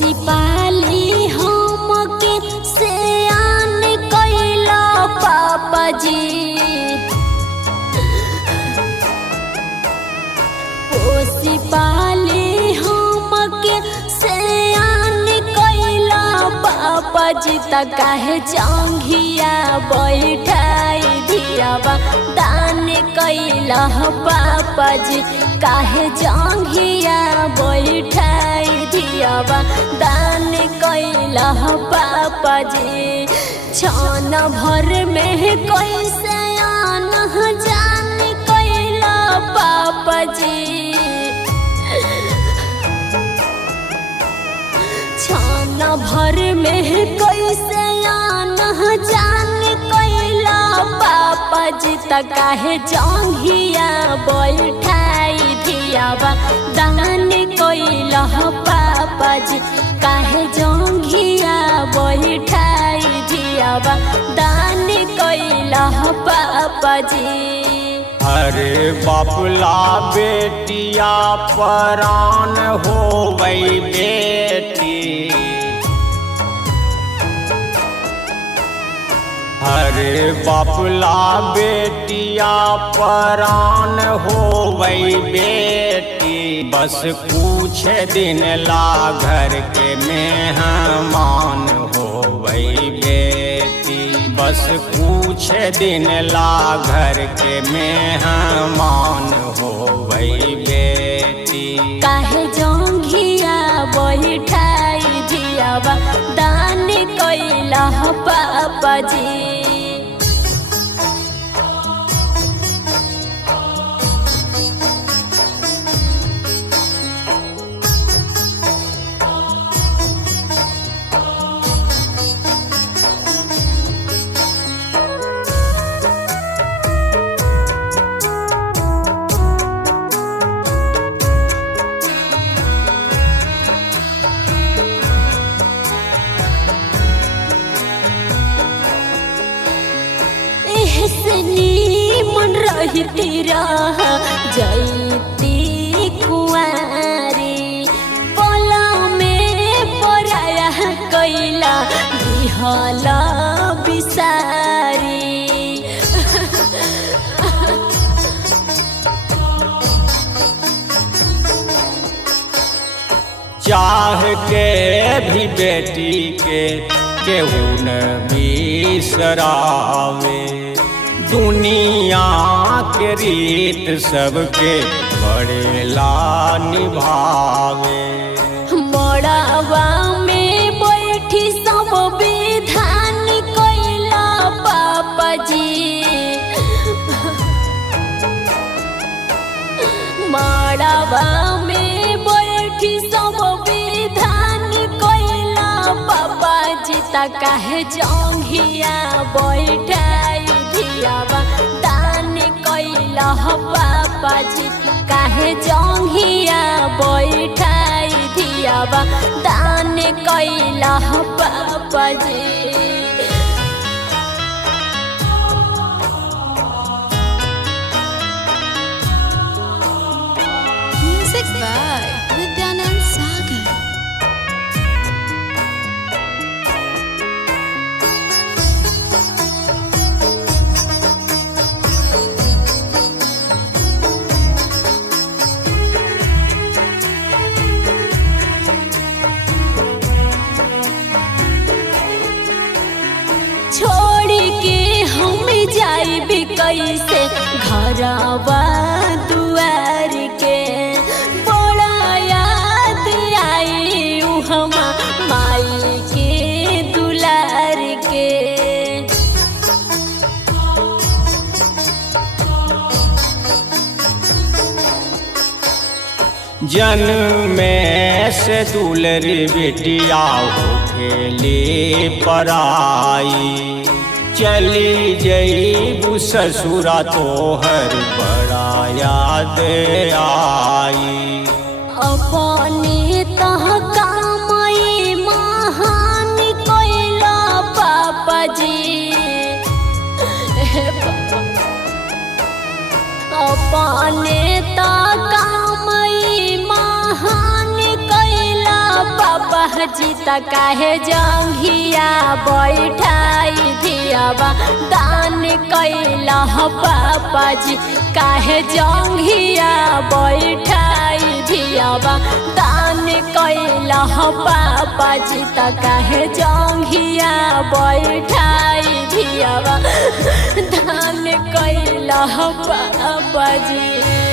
पोसी पाली हमके सयान कइला पापा जी। पोसी पाली हमके सयान कइला पापा जी। त काहे जंघिया बैठाई दियावा दान कइला पापा जी। काहे जंघिया बैठाई दियावा दान कइला पापा जी। छान भर में कैसे आना जान कइला पापा जी। छान भर में कैसे आना जान कइला पापा जी। त काहे जंघिया बैठाई दियावा दान कइला पापा जी। काहे जंघिया बैठाई दियावा दान कइला पापा जी। अरे बापुला बेटिया परान होवै बेटी। अरे बापुला बेटिया परान होवै बेटी। बस कुछ दिन ला घर के मेहमान होवै बेटी। बस कुछ दिन ला घर के मेहमान होवै बेटी। काहे जंघिया बैठाई दियावा दान कइला पापा जी। मन रहती रह जैती कुआरी। पला में पराया कैला दिहला बिसारी। चाह के भी बेटी के केहू न बिसरावे। दुनिया के रीत सबके बड़ेला निभावे। मड़ावा में बैठी सब विधान कइला पापा जी। मड़ावा में बैठी सब विधान कइला पापा जी। त काहे जंघिया बैठाई दियावा दान कइला पापा जी। काहे जंघिया बैठाई दियावा दान कइला पापा जी। Music by Vidyanand Sagar. जाइबी कैसे घरवा दुआर के। बड़ा याद आई उहमा माई के दुलार के। जन्मे से दुलरी बिटिया होखेली पराई। चली जईबू ससुरा तोहर बड़ा याद आई। अपने तह कामई महान कइला पापा जी। अपने तह कामई महान कइला पापा जी त काहे जंघिया बैठाई दियावा दान कैला पापा जी काहे जंघिया बैठाई दियावा दान कैला पापा जी त काहे जंघिया बैठाई दियावा दान कैला पापा जी।